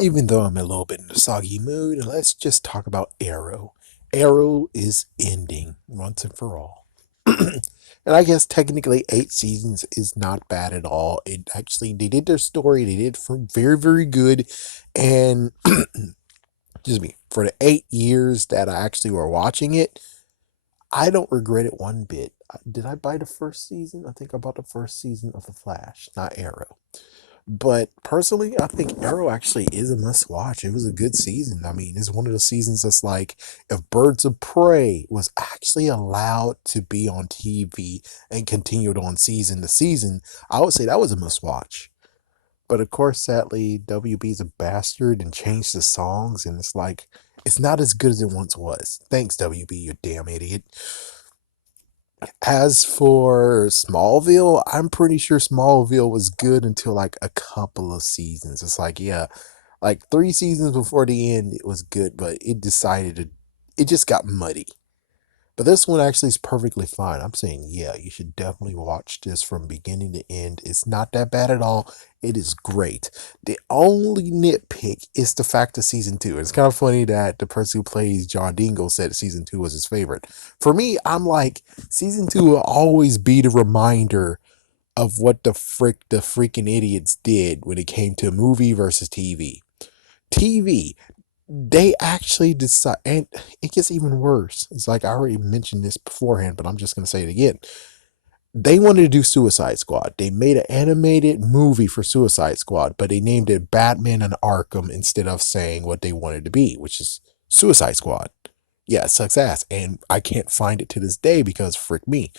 Even though I'm a little bit in a soggy mood, let's just talk about Arrow. Arrow is ending once and for all. And I guess technically 8 seasons is not bad at all. It actually, they did their story, they did for very, very good. And, excuse me, for the 8 years that I actually were watching it, I don't regret it one bit. Did I buy the first season? I think I bought the first season of The Flash, not Arrow. But personally, I think Arrow actually is a must watch. It was a good season. I mean, it's one of the seasons that's like if Birds of Prey was actually allowed to be on TV and continued on season to season, I would say that was a must watch. But of course, sadly, WB's a bastard and changed the songs, and it's like it's not as good as it once was. Thanks, WB, you damn idiot. As for Smallville, I'm pretty sure Smallville was good until like a couple of seasons. It's like, yeah, like 3 seasons before the end, it was good, but it just got muddy. But this one actually is perfectly fine. I'm saying, yeah, you should definitely watch this from beginning to end. It's not that bad at all. It is great. The only nitpick is the fact of season two. It's kind of funny that the person who plays John Dingle said season two was his favorite. For me, I'm like, season two will always be the reminder of what the freaking idiots did when it came to movie versus TV. TV, they actually decide, and it gets even worse. It's like I already mentioned this beforehand, but I'm just going to say it again. They wanted to do Suicide Squad. They made an animated movie for Suicide Squad, but they named it Batman and Arkham instead of saying what they wanted to be, which is Suicide Squad. Yeah, it sucks ass, and I can't find it to this day because frick me.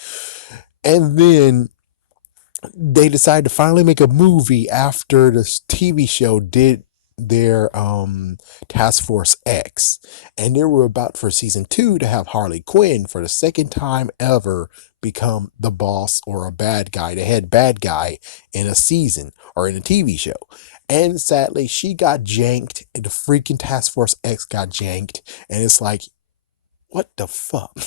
And then they decided to finally make a movie after the TV show did their Task Force X, and they were about for season two to have Harley Quinn for the second time ever become the boss or a bad guy, the head bad guy in a season or in a TV show. And sadly, she got janked, and the freaking Task Force X got janked, and it's like, what the fuck?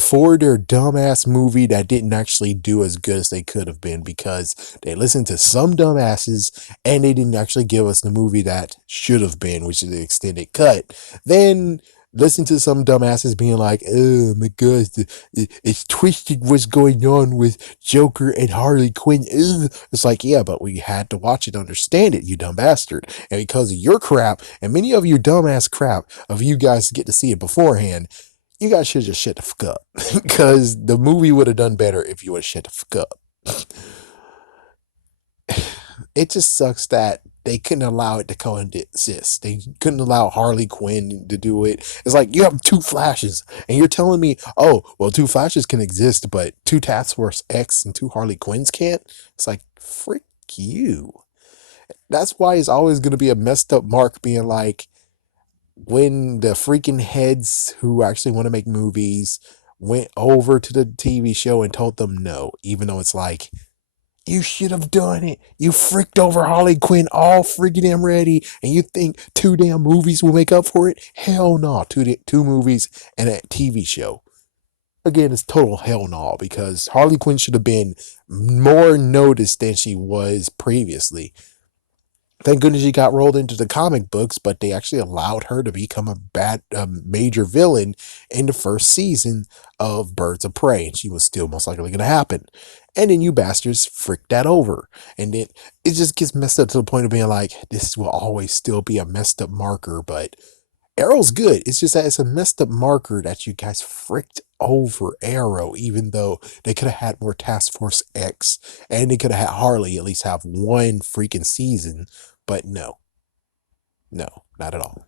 For their dumbass movie that didn't actually do as good as they could have been because they listened to some dumbasses and they didn't actually give us the movie that should have been, which is the extended cut. Then listen to some dumbasses being like, oh my god, it's twisted what's going on with Joker and Harley Quinn. Ugh. It's like, yeah, but we had to watch it to understand it, you dumb bastard. And because of your crap, and many of your dumbass crap of you guys get to see it beforehand, you guys should just shut the fuck up. Because the movie would have done better if you would have shut the fuck up. It just sucks that they couldn't allow it to coexist. They couldn't allow Harley Quinn to do it. It's like you have two Flashes, and you're telling me, oh, well, two Flashes can exist, but two Task Force X and two Harley Quinns can't? It's like, frick you. That's why it's always going to be a messed up mark being like, when the freaking heads who actually want to make movies went over to the TV show and told them no, even though it's like, you should have done it. You fricked over Harley Quinn all freaking damn ready, and you think two damn movies will make up for it? Hell no. Two movies and a TV show. Again, it's total hell no, because Harley Quinn should have been more noticed than she was previously. Thank goodness she got rolled into the comic books, but they actually allowed her to become a major villain in the first season of Birds of Prey, and she was still most likely going to happen. And then you bastards frick that over, and then it just gets messed up to the point of being like, this will always still be a messed up marker, but Arrow's good. It's just that it's a messed up marker that you guys fricked over Arrow, even though they could have had more Task Force X and they could have had Harley at least have one freaking season. But no, no, not at all.